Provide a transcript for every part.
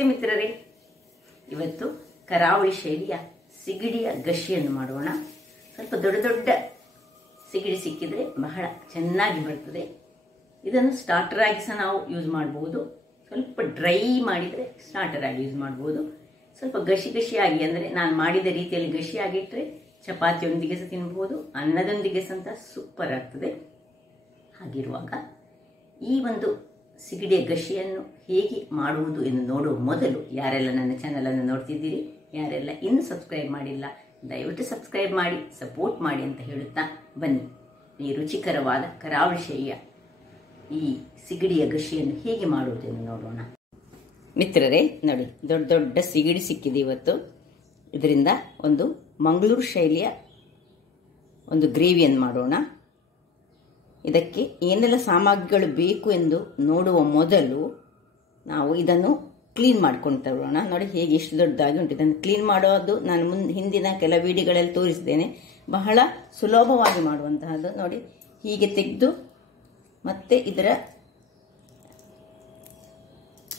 ನಮಸ್ತೆ ಮಿತ್ರರೇ, ಇವತ್ತು ಕರಾವಳಿ ಶೈಲಿಯ ಸಿಗಡಿಯ ಗಶಿಯನ್ನು ಮಾಡೋಣ. ಸ್ವಲ್ಪ ದೊಡ್ಡ ದೊಡ್ಡ ಸಿಗಡಿ ಸಿಕ್ಕಿದ್ರೆ ಬಹಳ ಚೆನ್ನಾಗಿ ಬರ್ತದೆ. ಇದನ್ನು ಸ್ಟಾರ್ಟರ್ ಆಗಿ ಸಹ ನಾವು ಯೂಸ್ ಮಾಡಬಹುದು. ಸ್ವಲ್ಪ ಡ್ರೈ ಮಾಡಿದರೆ ಸ್ಟಾರ್ಟರ್ ಆಗಿ ಯೂಸ್ ಮಾಡಬಹುದು. ಸ್ವಲ್ಪ ಗಶಿ ಗಶಿಯಾಗಿ ಅಂದರೆ ನಾನು ಮಾಡಿದ ರೀತಿಯಲ್ಲಿ ಗಶಿಯಾಗಿಟ್ಟರೆ ಚಪಾತಿಯೊಂದಿಗೆ ಸಹ ತಿನ್ಬೋದು, ಅನ್ನದೊಂದಿಗೆ ಸಹ ಸೂಪರ್ ಆಗ್ತದೆ. ಹಾಗಿರುವಾಗ ಈ ಒಂದು ಸಿಗಡಿಯ ಗಶಿಯನ್ನು ಹೇಗೆ ಮಾಡುವುದು ಎಂದು ನೋಡುವ ಮೊದಲು ಯಾರೆಲ್ಲ ನನ್ನ ಚಾನಲನ್ನು ನೋಡ್ತಿದ್ದೀರಿ, ಯಾರೆಲ್ಲ ಇನ್ನೂ ಸಬ್ಸ್ಕ್ರೈಬ್ ಮಾಡಿಲ್ಲ, ದಯವಿಟ್ಟು ಸಬ್ಸ್ಕ್ರೈಬ್ ಮಾಡಿ ಸಪೋರ್ಟ್ ಮಾಡಿ ಅಂತ ಹೇಳುತ್ತಾ ಬನ್ನಿ ಈ ರುಚಿಕರವಾದ ಕರಾವಳಿ ಶೈಲಿಯ ಈ ಸಿಗಡಿಯ ಗಶಿಯನ್ನು ಹೇಗೆ ಮಾಡುವುದು ಎಂದು ನೋಡೋಣ. ಮಿತ್ರರೇ ನೋಡಿ, ದೊಡ್ಡ ದೊಡ್ಡ ಸಿಗಡಿ ಸಿಕ್ಕಿದೆ ಇವತ್ತು. ಇದರಿಂದ ಒಂದು ಮಂಗಳೂರು ಶೈಲಿಯ ಒಂದು ಗ್ರೇವಿಯನ್ನು ಮಾಡೋಣ. ಇದಕ್ಕೆ ಏನೆಲ್ಲ ಸಾಮಗ್ರಿಗಳು ಬೇಕು ಎಂದು ನೋಡುವ ಮೊದಲು ನಾವು ಇದನ್ನು ಕ್ಲೀನ್ ಮಾಡ್ಕೊಂಡು ತರೋಣ. ನೋಡಿ ಹೇಗೆ ಎಷ್ಟು ದೊಡ್ಡದಾಗಿ ಉಂಟು. ಇದನ್ನು ಕ್ಲೀನ್ ಮಾಡೋದು ನಾನು ಹಿಂದಿನ ಕೆಲ ವಿಡಿಯೋಗಳಲ್ಲಿ ತೋರಿಸಿದ್ದೇನೆ. ಬಹಳ ಸುಲಭವಾಗಿ ಮಾಡುವಂತಹದ್ದು. ನೋಡಿ ಹೀಗೆ ತೆಗೆದು ಮತ್ತೆ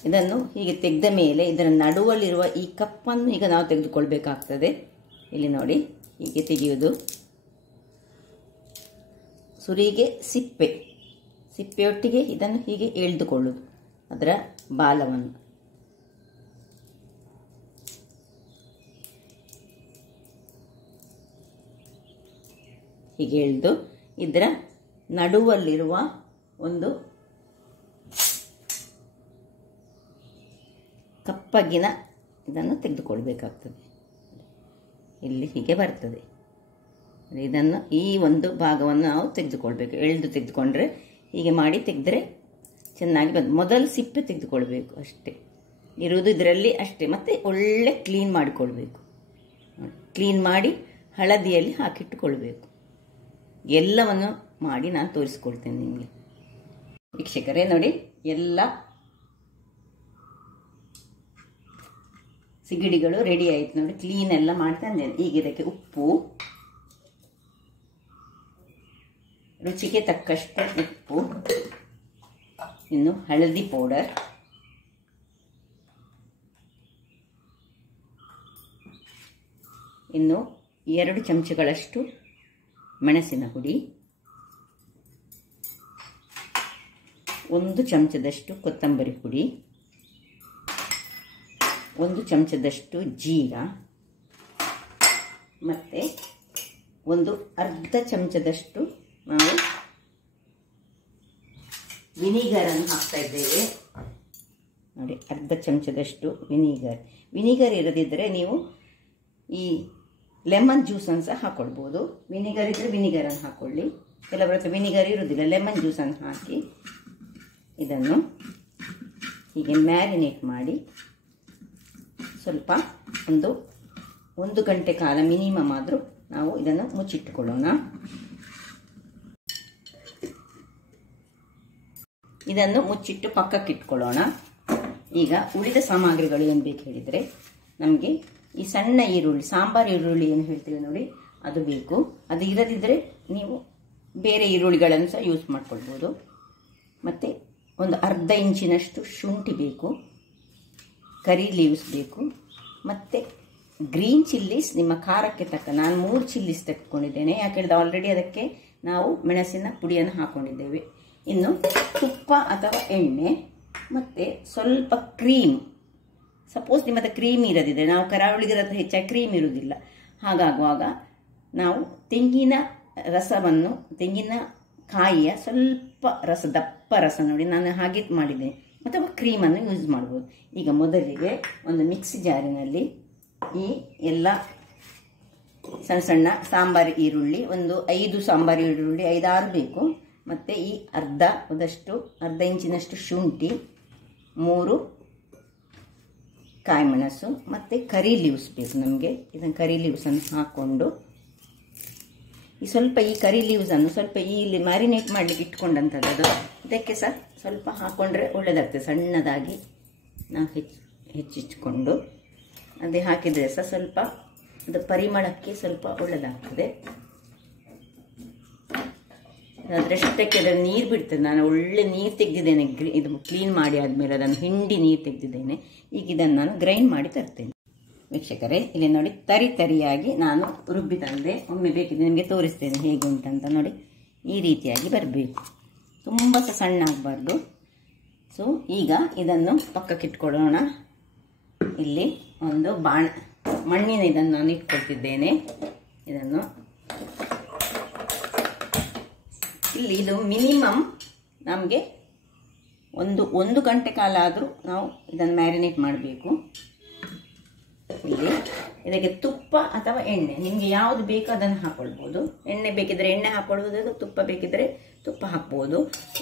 ಇದನ್ನು ಹೀಗೆ ತೆಗೆದ ಮೇಲೆ ಇದರ ನಡುವಲ್ಲಿರುವ ಈ ಕಪ್ಪನ್ನು ಈಗ ನಾವು ತೆಗೆದುಕೊಳ್ಬೇಕಾಗ್ತದೆ. ಇಲ್ಲಿ ನೋಡಿ ಹೀಗೆ ತೆಗೆಯುವುದು. ಸುರಿಗೆ ಸಿಪ್ಪೆಯೊಟ್ಟಿಗೆ ಇದನ್ನು ಹೀಗೆ ಎಳೆದುಕೊಳ್ಳುವುದು, ಅದರ ಬಾಲವನ್ನು. ಹೀಗೆ ಎಳೆದು ಇದರ ನಡುವಲ್ಲಿರುವ ಒಂದು ಕಪ್ಪಗಿನ ಇದನ್ನು ತೆಗೆದುಕೊಳ್ಬೇಕಾಗ್ತದೆ. ಇಲ್ಲಿ ಹೀಗೆ ಬರ್ತದೆ. ಇದನ್ನು ಈ ಒಂದು ಭಾಗವನ್ನು ನಾವು ತೆಗೆದುಕೊಳ್ಬೇಕು. ಎಳೆದು ತೆಗೆದುಕೊಂಡ್ರೆ ಹೀಗೆ ಮಾಡಿ ತೆಗೆದ್ರೆ ಚೆನ್ನಾಗಿ ಬಂದು ಮೊದಲು ಸಿಪ್ಪೆ ತೆಗೆದುಕೊಳ್ಬೇಕು ಅಷ್ಟೇ, ಇರುವುದು ಇದರಲ್ಲಿ ಅಷ್ಟೇ. ಮತ್ತೆ ಒಳ್ಳೆ ಕ್ಲೀನ್ ಮಾಡಿಕೊಳ್ಬೇಕು. ಕ್ಲೀನ್ ಮಾಡಿ ಹಳದಿಯಲ್ಲಿ ಹಾಕಿಟ್ಟುಕೊಳ್ಬೇಕು. ಎಲ್ಲವನ್ನು ಮಾಡಿ ನಾನು ತೋರಿಸ್ಕೊಳ್ತೇನೆ ನಿಮಗೆ. ವೀಕ್ಷಕರೇ ನೋಡಿ, ಎಲ್ಲ ಸಿಗಡಿಗಳು ರೆಡಿ ಆಯ್ತು. ನೋಡಿ ಕ್ಲೀನ್ ಎಲ್ಲ ಮಾಡಿ ತಂದೇನೆ. ಈಗ ಇದಕ್ಕೆ ಉಪ್ಪು, ರುಚಿಗೆ ತಕ್ಕಷ್ಟು ಉಪ್ಪು, ಇನ್ನು ಹಳದಿ ಪೌಡರ್, ಇನ್ನು 2 ಚಮಚಗಳಷ್ಟು ಮೆಣಸಿನ ಪುಡಿ, 1 ಚಮಚದಷ್ಟು ಕೊತ್ತಂಬರಿ ಪುಡಿ, 1 ಚಮಚದಷ್ಟು ಜೀರಾ, ಮತ್ತೆ ಒಂದು ಅರ್ಧ ಚಮಚದಷ್ಟು ನಾವು ವಿನಿಗರನ್ನು ಹಾಕ್ತಾ ಇದ್ದೇವೆ. ನೋಡಿ ಅರ್ಧ ಚಮಚದಷ್ಟು ವಿನಿಗರ್ ಇರದಿದ್ದರೆ ನೀವು ಈ ಲೆಮನ್ ಜ್ಯೂಸನ್ನು ಸಹ ಹಾಕ್ಕೊಳ್ಬೋದು. ವಿನಿಗರ್ ಇದ್ದರೆ ವಿನಿಗರನ್ನು ಹಾಕ್ಕೊಳ್ಳಿ. ಕೆಲವರ ಹತ್ರ ವಿನಿಗರ್ ಇರೋದಿಲ್ಲ, ಲೆಮನ್ ಜ್ಯೂಸನ್ನು ಹಾಕಿ ಇದನ್ನು ಹೀಗೆ ಮ್ಯಾರಿನೇಟ್ ಮಾಡಿ ಸ್ವಲ್ಪ ಒಂದು ಗಂಟೆ ಕಾಲ ಮಿನಿಮಮ್ ಆದರೂ ನಾವು ಇದನ್ನು ಮುಚ್ಚಿಟ್ಟುಕೊಳ್ಳೋಣ. ಇದನ್ನು ಮುಚ್ಚಿಟ್ಟು ಪಕ್ಕಕ್ಕಿಟ್ಕೊಳ್ಳೋಣ. ಈಗ ಉಳಿದ ಸಾಮಗ್ರಿಗಳು ಏನು ಬೇಕು ಹೇಳಿದರೆ, ನಮಗೆ ಈ ಸಣ್ಣ ಈರುಳ್ಳಿ, ಸಾಂಬಾರು ಈರುಳ್ಳಿ ಏನು ಹೇಳ್ತೀವಿ ನೋಡಿ, ಅದು ಬೇಕು. ಅದು ಇರದಿದ್ದರೆ ನೀವು ಬೇರೆ ಈರುಳ್ಳಿಗಳನ್ನು ಸಹ ಯೂಸ್ ಮಾಡ್ಕೊಳ್ಬೋದು. ಮತ್ತು ಒಂದು ಅರ್ಧ ಇಂಚಿನಷ್ಟು ಶುಂಠಿ ಬೇಕು, ಕರಿ ಲೀವ್ಸ್ ಬೇಕು, ಮತ್ತು ಗ್ರೀನ್ ಚಿಲ್ಲೀಸ್ ನಿಮ್ಮ ಖಾರಕ್ಕೆ ತಕ್ಕ. ನಾನು 3 ಚಿಲ್ಲೀಸ್ ತೆಗೆದುಕೊಂಡಿದ್ದೇನೆ, ಯಾಕೆಂದರೆ ಆಲ್ರೆಡಿ ಅದಕ್ಕೆ ನಾವು ಮೆಣಸಿನ ಪುಡಿಯನ್ನು ಹಾಕ್ಕೊಂಡಿದ್ದೇವೆ. ಇನ್ನು ತುಪ್ಪ ಅಥವಾ ಎಣ್ಣೆ, ಮತ್ತು ಸ್ವಲ್ಪ ಕ್ರೀಮ್. ಸಪೋಸ್ ನಿಮ್ಮ ಹತ್ರ ಕ್ರೀಮ್ ಇರದಿದ್ದರೆ, ನಾವು ಕರಾವಳಿಗರ ಹತ್ರ ಹೆಚ್ಚಾಗಿ ಕ್ರೀಮ್ ಇರುವುದಿಲ್ಲ, ಹಾಗಾಗುವಾಗ ನಾವು ತೆಂಗಿನ ರಸವನ್ನು, ತೆಂಗಿನ ಕಾಯಿಯ ಸ್ವಲ್ಪ ರಸ, ದಪ್ಪ ರಸ ನೋಡಿ ನಾನು ಹಾಗೆ ಮಾಡಿದ್ದೇನೆ, ಅಥವಾ ಕ್ರೀಮನ್ನು ಯೂಸ್ ಮಾಡ್ಬೋದು. ಈಗ ಮೊದಲಿಗೆ ಒಂದು ಮಿಕ್ಸಿ ಜಾರಿನಲ್ಲಿ ಈ ಎಲ್ಲ ಸಣ್ಣ ಸಣ್ಣ ಸಾಂಬಾರು ಈರುಳ್ಳಿ, ಒಂದು 5 ಸಾಂಬಾರು ಈರುಳ್ಳಿ, 5-6 ಬೇಕು, ಮತ್ತು ಈ ಅರ್ಧ ಇಂಚಿನಷ್ಟು ಶುಂಠಿ, 3 ಕಾಯಿಮೆಣಸು, ಮತ್ತು ಕರಿ ಲೀವ್ಸ್ ಬೇಕು ನಮಗೆ. ಇದನ್ನು ಕರಿ ಲೀವ್ಸನ್ನು ಹಾಕ್ಕೊಂಡು ಈ ಕರಿ ಲೀವ್ಸನ್ನು ಸ್ವಲ್ಪ ಇಲ್ಲಿ ಮ್ಯಾರಿನೇಟ್ ಮಾಡಲಿಕ್ಕೆ ಇಟ್ಕೊಂಡಂಥದ್ದು ಇದಕ್ಕೆ ಸಹ ಸ್ವಲ್ಪ ಹಾಕ್ಕೊಂಡ್ರೆ ಒಳ್ಳೆಯದಾಗ್ತದೆ. ಸಣ್ಣದಾಗಿ ನಾವು ಹೆಚ್ಚಿಟ್ಕೊಂಡು ಅದೇ ಹಾಕಿದರೆ ಸಹ ಸ್ವಲ್ಪ ಅದು ಪರಿಮಳಕ್ಕೆ ಸ್ವಲ್ಪ ಒಳ್ಳೆಯದಾಗ್ತದೆ. ಅದರಷ್ಟಕ್ಕೆ ಅದನ್ನು ನೀರು ಬಿಡ್ತದೆ. ನಾನು ಒಳ್ಳೆ ನೀರು ತೆಗೆದಿದ್ದೇನೆ, ಇದು ಕ್ಲೀನ್ ಮಾಡಿ ಆದಮೇಲೆ ಅದನ್ನು ಹಿಂಡಿ ನೀರು ತೆಗೆದಿದ್ದೇನೆ. ಈಗ ಇದನ್ನು ನಾನು ಗ್ರೈಂಡ್ ಮಾಡಿ ತರ್ತೇನೆ. ವೀಕ್ಷಕರೇ, ಇಲ್ಲಿ ನೋಡಿ ತರಿಯಾಗಿ ನಾನು ರುಬ್ಬಿ ತಂದೆ. ಒಮ್ಮೆ ಬೇಕಿದ್ರೆ ನಿಮಗೆ ತೋರಿಸ್ತೇನೆ ಹೇಗೆ ಉಂಟಂತ. ನೋಡಿ, ಈ ರೀತಿಯಾಗಿ ಬರಬೇಕು, ತುಂಬ ಸಣ್ಣ ಆಗಬಾರ್ದು. ಸೊ ಈಗ ಇದನ್ನು ಪಕ್ಕಕ್ಕೆ ಇಟ್ಕೊಳ್ಳೋಣ. ಇಲ್ಲಿ ಒಂದು ಮಣ್ಣಿನ ಇದನ್ನು ನಾನು ಇಟ್ಕೊಳ್ತಿದ್ದೇನೆ. ಇದನ್ನು ಇಲ್ಲಿ ಇದು ಮಿನಿಮಮ್ ನಮಗೆ ಒಂದು ಗಂಟೆ ಕಾಲ ಆದರೂ ನಾವು ಇದನ್ನು ಮ್ಯಾರಿನೇಟ್ ಮಾಡಬೇಕು. ಇಲ್ಲಿ ಇದಕ್ಕೆ ತುಪ್ಪ ಅಥವಾ ಎಣ್ಣೆ ನಿಮಗೆ ಯಾವುದು ಬೇಕೋ ಅದನ್ನು ಹಾಕ್ಕೊಳ್ಬೋದು. ಎಣ್ಣೆ ಬೇಕಿದ್ರೆ ಎಣ್ಣೆ ಹಾಕ್ಕೊಳ್ಬೋದು, ತುಪ್ಪ ಬೇಕಿದ್ರೆ ತುಪ್ಪ ಹಾಕ್ಬೋದು.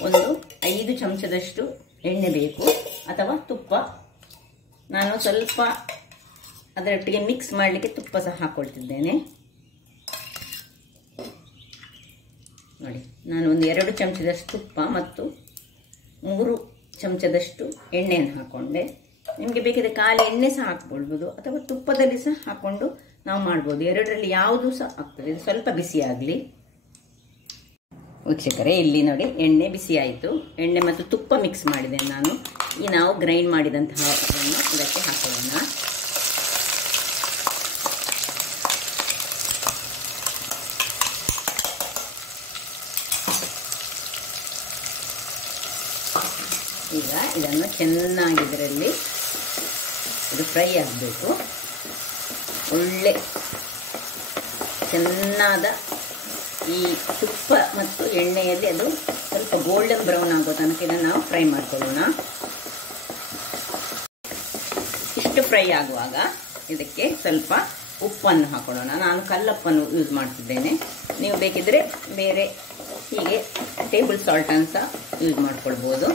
ಒಂದು 5 ಚಮಚದಷ್ಟು ಎಣ್ಣೆ ಬೇಕು ಅಥವಾ ತುಪ್ಪ. ನಾನು ಸ್ವಲ್ಪ ಅದರೊಟ್ಟಿಗೆ ಮಿಕ್ಸ್ ಮಾಡಲಿಕ್ಕೆ ತುಪ್ಪ ಸಹ ಹಾಕ್ಕೊಳ್ತಿದ್ದೇನೆ. ನೋಡಿ, ನಾನು ಒಂದು 2 ಚಮಚದಷ್ಟು ತುಪ್ಪ ಮತ್ತು 3 ಚಮಚದಷ್ಟು ಎಣ್ಣೆಯನ್ನು ಹಾಕ್ಕೊಂಡೆ. ನಿಮಗೆ ಬೇಕಿದ್ರೆ ಖಾಲಿ ಎಣ್ಣೆ ಸಹ ಹಾಕ್ಕೊಳ್ಬೋದು ಅಥವಾ ತುಪ್ಪದಲ್ಲಿ ಸಹ ಹಾಕ್ಕೊಂಡು ನಾವು ಮಾಡ್ಬೋದು. ಎರಡರಲ್ಲಿ ಯಾವುದೂ ಸಹ ಆಗ್ತದೆ. ಇದು ಸ್ವಲ್ಪ ಬಿಸಿ ಆಗಲಿ. ವೀಕ್ಷಕರೇ, ಇಲ್ಲಿ ನೋಡಿ ಎಣ್ಣೆ ಬಿಸಿ ಆಯಿತು. ಎಣ್ಣೆ ಮತ್ತು ತುಪ್ಪ ಮಿಕ್ಸ್ ಮಾಡಿದೆ ನಾನು. ಈ ನಾವು ಗ್ರೈಂಡ್ ಮಾಡಿದಂತಹ ಇದಕ್ಕೆ ಹಾಕೋಣ. ಈಗ ಇದನ್ನು ಚೆನ್ನಾಗಿ ಇದರಲ್ಲಿ ಇದು ಫ್ರೈ ಆಗಬೇಕು. ಒಳ್ಳೆ ಚೆನ್ನಾದ ಈ ತುಪ್ಪ ಮತ್ತು ಎಣ್ಣೆಯಲ್ಲಿ ಅದು ಸ್ವಲ್ಪ ಗೋಲ್ಡನ್ ಬ್ರೌನ್ ಆಗೋ ತನಕ ಇದನ್ನು ನಾವು ಫ್ರೈ ಮಾಡ್ಕೊಳ್ಳೋಣ. ಇಷ್ಟು ಫ್ರೈ ಆಗುವಾಗ ಇದಕ್ಕೆ ಸ್ವಲ್ಪ ಉಪ್ಪನ್ನು ಹಾಕೊಳ್ಳೋಣ. ನಾನು ಕಲ್ಲಪ್ಪನ್ನು ಯೂಸ್ ಮಾಡ್ತಿದ್ದೇನೆ. ನೀವು ಬೇಕಿದ್ರೆ ಬೇರೆ ಹೀಗೆ ಟೇಬಲ್ ಸಾಲ್ಟ್ ಅಂತ ಯೂಸ್ ಮಾಡ್ಕೊಳ್ಬೋದು.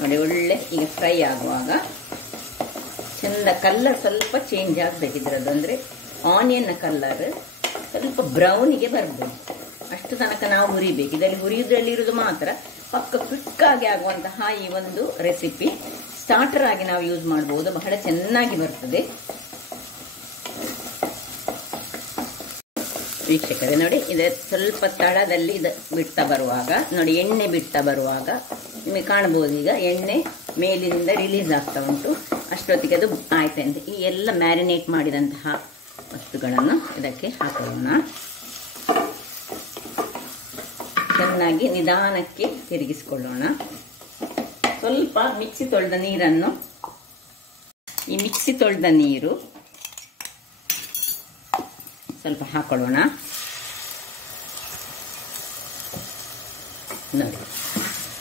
ನೋಡಿ, ಒಳ್ಳೆ ಈಗ ಫ್ರೈ ಆಗುವಾಗ ಚೆಂದ ಕಲರ್ ಸ್ವಲ್ಪ ಚೇಂಜ್ ಆಗಬೇಕಿದ್ರದ್ದು. ಅಂದರೆ ಆನಿಯನ್ನ ಕಲರ್ ಸ್ವಲ್ಪ ಬ್ರೌನಿಗೆ ಬರ್ಬೋದು. ಅಷ್ಟು ತನಕ ನಾವು ಹುರಿಬೇಕು. ಇದರಲ್ಲಿ ಹುರಿಯೋದ್ರಲ್ಲಿ ಇರೋದು ಮಾತ್ರ. ಪಕ್ಕ ಕ್ವಿಕ್ಕಾಗಿ ಆಗುವಂತಹ ಈ ಒಂದು ರೆಸಿಪಿ ಸ್ಟಾರ್ಟರ್ ಆಗಿ ನಾವು ಯೂಸ್ ಮಾಡ್ಬೋದು. ಬಹಳ ಚೆನ್ನಾಗಿ ಬರ್ತದೆ. ವೀಕ್ಷಕರೇ, ನೋಡಿ, ಇದು ಸ್ವಲ್ಪ ತಳದಲ್ಲಿ ಇದು ಬಿಡ್ತಾ ಬರುವಾಗ ನೋಡಿ, ಎಣ್ಣೆ ಬಿಡ್ತಾ ಬರುವಾಗ ನಿಮಗೆ ಕಾಣ್ಬೋದು. ಈಗ ಎಣ್ಣೆ ಮೇಲಿನಿಂದ ರಿಲೀಸ್ ಆಗ್ತಾ ಉಂಟು. ಅಷ್ಟೊತ್ತಿಗೆ ಅದು ಆಯ್ತಂತೆ. ಈ ಎಲ್ಲ ಮ್ಯಾರಿನೇಟ್ ಮಾಡಿದಂತಹ ವಸ್ತುಗಳನ್ನು ಇದಕ್ಕೆ ಹಾಕೋಣ. ಚೆನ್ನಾಗಿ ನಿಧಾನಕ್ಕೆ ತಿರುಗಿಸಿಕೊಳ್ಳೋಣ. ಸ್ವಲ್ಪ ಮಿಕ್ಸಿ ತೊಳೆದ ನೀರನ್ನು, ಈ ಮಿಕ್ಸಿ ತೊಳೆದ ನೀರು ಸ್ವಲ್ಪ ಹಾಕೊಳ್ಳೋಣ. ನೋಡಿ,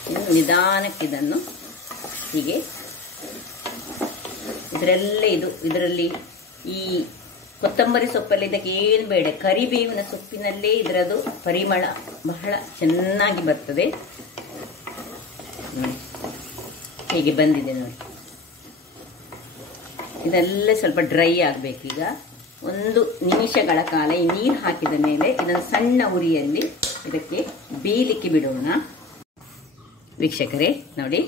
ಇನ್ನು ನಿಧಾನಕ್ಕೆ ಇದನ್ನು ಹೀಗೆ ಇದರಲ್ಲಿ ಈ ಕೊತ್ತಂಬರಿ ಸೊಪ್ಪಲ್ಲಿ ಇದಕ್ಕೆ ಏನು ಬೇಡ, ಕರಿಬೇವಿನ ಸೊಪ್ಪಿನಲ್ಲೇ ಇದರದು ಪರಿಮಳ ಬಹಳ ಚೆನ್ನಾಗಿ ಬರ್ತದೆ. ನೋಡಿ, ಹೀಗೆ ಬಂದಿದೆ ನೋಡಿ. ಇದೆಲ್ಲ ಸ್ವಲ್ಪ ಡ್ರೈ ಆಗಬೇಕೀಗ. 1 ನಿಮಿಷಗಳ ಕಾಲ ಈ ನೀರು ಹಾಕಿದ ಮೇಲೆ ಇದನ್ನು ಸಣ್ಣ ಉರಿಯಲ್ಲಿ ಇದಕ್ಕೆ ಬೇಯಲಿಕ್ಕೆ ಬಿಡೋಣ. ವೀಕ್ಷಕರೇ, ನೋಡಿ,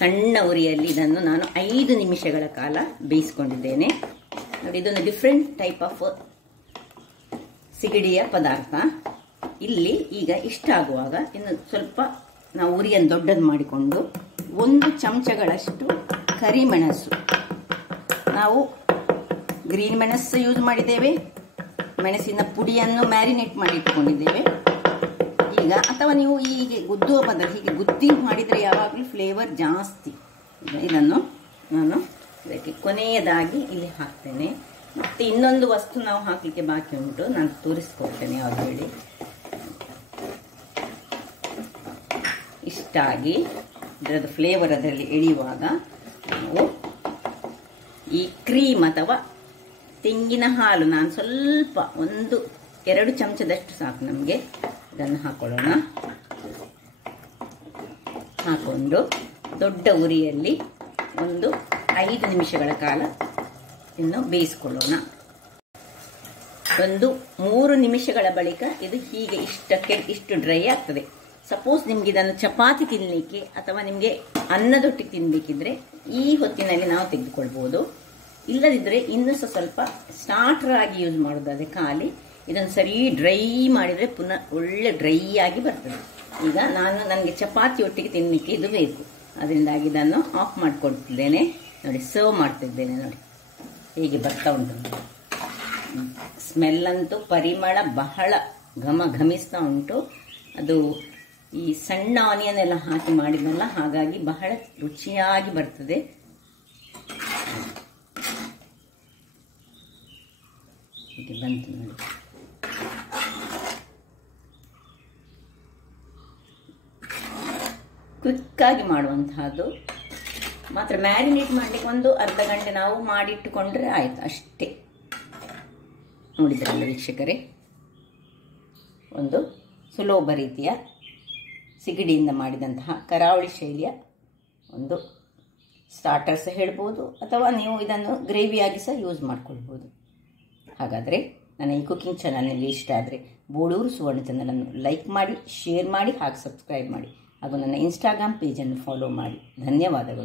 ಸಣ್ಣ ಉರಿಯಲ್ಲಿ ಇದನ್ನು ನಾನು 5 ನಿಮಿಷಗಳ ಕಾಲ ಬೇಯಿಸ್ಕೊಂಡಿದ್ದೇನೆ. ನೋಡಿ, ಇದೊಂದು ಡಿಫ್ರೆಂಟ್ ಟೈಪ್ ಆಫ್ ಸಿಗಡಿಯ ಪದಾರ್ಥ. ಇಲ್ಲಿ ಈಗ ಇಷ್ಟ ಆಗುವಾಗ ಇನ್ನು ಸ್ವಲ್ಪ ನಾವು ಉರಿಯನ್ನು ದೊಡ್ಡದು ಮಾಡಿಕೊಂಡು 1 ಚಮಚಗಳಷ್ಟು ಕರಿಮೆಣಸು, ನಾವು ಗ್ರೀನ್ ಮೆಣಸು ಯೂಸ್ ಮಾಡಿದ್ದೇವೆ, ಮೆಣಸಿನ ಪುಡಿಯನ್ನು ಮ್ಯಾರಿನೇಟ್ ಮಾಡಿ ಇಟ್ಕೊಂಡಿದ್ದೇವೆ. ಈಗ ಅಥವಾ ನೀವು ಹೀಗೆ ಗುದ್ದುವ ಬದಲು ಹೀಗೆ ಗುದ್ದಿ ಮಾಡಿದರೆ ಯಾವಾಗಲೂ ಫ್ಲೇವರ್ ಜಾಸ್ತಿ. ಇದನ್ನು ನಾನು ಇದಕ್ಕೆ ಕೊನೆಯದಾಗಿ ಇಲ್ಲಿ ಹಾಕ್ತೇನೆ. ಮತ್ತು ಇನ್ನೊಂದು ವಸ್ತು ನಾವು ಹಾಕಲಿಕ್ಕೆ ಬಾಕಿ ಉಂಟು, ನಾನು ತೋರಿಸ್ಕೊಡ್ತೇನೆ ಯಾವುದು ಹೇಳಿ. ಇಷ್ಟಾಗಿ ಇದರದ್ದು ಫ್ಲೇವರ್ ಅದರಲ್ಲಿ ಎಳೆಯುವಾಗ ನಾವು ಈ ಕ್ರೀಮ್ ಅಥವಾ ತೆಂಗಿನ ಹಾಲು, ನಾನು ಸ್ವಲ್ಪ 1-2 ಚಮಚದಷ್ಟು ಸಾಕು ನಮಗೆ. ಇದನ್ನು ಹಾಕೊಳ್ಳೋಣ. ಹಾಕೊಂಡು ದೊಡ್ಡ ಉರಿಯಲ್ಲಿ 5 ನಿಮಿಷಗಳ ಕಾಲ ಇನ್ನು ಬೇಯಿಸ್ಕೊಳ್ಳೋಣ. 3 ನಿಮಿಷಗಳ ಬಳಿಕ ಇದು ಹೀಗೆ ಇಷ್ಟು ಡ್ರೈ ಆಗ್ತದೆ. ಸಪೋಸ್ ನಿಮ್ಗೆ ಇದನ್ನು ಚಪಾತಿ ತಿನ್ನಲಿಕ್ಕೆ ಅಥವಾ ನಿಮಗೆ ಅನ್ನದೊಟ್ಟಿಗೆ ತಿನ್ನಬೇಕಿದ್ರೆ ಈ ಹೊತ್ತಿನಲ್ಲಿ ನಾವು ತೆಗೆದುಕೊಳ್ಬೋದು. ಇಲ್ಲದಿದ್ದರೆ ಇನ್ನೂ ಸ್ವಲ್ಪ ಸ್ಟಾರ್ಟರ್ ಆಗಿ ಯೂಸ್ ಮಾಡೋದಾದ್ರೆ ಖಾಲಿ ಇದನ್ನು ಸರಿ ಡ್ರೈ ಮಾಡಿದರೆ ಪುನಃ ಒಳ್ಳೆ ಡ್ರೈ ಆಗಿ ಬರ್ತದೆ. ಈಗ ನನಗೆ ಚಪಾತಿ ಒಟ್ಟಿಗೆ ತಿನ್ನಲಿಕ್ಕೆ ಇದು ಬೇಕು, ಅದರಿಂದಾಗಿ ಇದನ್ನು ಆಫ್ ಮಾಡಿಕೊಡ್ತಿದ್ದೇನೆ. ನೋಡಿ, ಸರ್ವ್ ಮಾಡ್ತಿದ್ದೇನೆ. ನೋಡಿ ಹೀಗೆ ಬರ್ತಾ ಉಂಟು. ಸ್ಮೆಲ್ಲಂತೂ ಪರಿಮಳ ಬಹಳ ಘಮಿಸ್ತಾ ಉಂಟು. ಅದು ಈ ಸಣ್ಣ ಆನಿಯನ್ ಎಲ್ಲ ಹಾಕಿ ಮಾಡಿದ್ನಲ್ಲ, ಹಾಗಾಗಿ ಬಹಳ ರುಚಿಯಾಗಿ ಬರ್ತದೆ. ಹೀಗೆ ಬಂತು ನೋಡಿ. ಕ್ವಿಕ್ಕಾಗಿ ಮಾಡುವಂತಹದ್ದು. ಮಾತ್ರ ಮ್ಯಾರಿನೇಟ್ ಮಾಡಲಿಕ್ಕೆ ಒಂದು ಅರ್ಧ ಗಂಟೆ ನಾವು ಮಾಡಿಟ್ಟುಕೊಂಡ್ರೆ ಆಯ್ತು, ಅಷ್ಟೇ. ನೋಡಿದ್ರಲ್ಲ ವೀಕ್ಷಕರೇ, ಒಂದು ಸುಲಭ ರೀತಿಯ ಸಿಗಡಿಯಿಂದ ಮಾಡಿದಂತಹ ಕರಾವಳಿ ಶೈಲಿಯ ಒಂದು ಸ್ಟಾರ್ಟರ್ಸ್ ಹೇಳ್ಬೋದು, ಅಥವಾ ನೀವು ಇದನ್ನು ಗ್ರೇವಿಯಾಗಿ ಸಹ ಯೂಸ್ ಮಾಡ್ಕೊಳ್ಬೋದು. ಹಾಗಾದರೆ ನನ್ನ ಈ ಕುಕಿಂಗ್ ಚಾನಲ್ ನಿಮಗೆ ಇಷ್ಟ ಆದರೆ ಬೋಳೂರು ಸುವರ್ಣ ಚಾನಲನ್ನು ಲೈಕ್ ಮಾಡಿ, ಶೇರ್ ಮಾಡಿ, ಹಾಗೆ ಸಬ್ಸ್ಕ್ರೈಬ್ ಮಾಡಿ, ಹಾಗೂ ನನ್ನ ಇನ್ಸ್ಟಾಗ್ರಾಮ್ ಪೇಜನ್ನು ಫಾಲೋ ಮಾಡಿ. ಧನ್ಯವಾದಗಳು.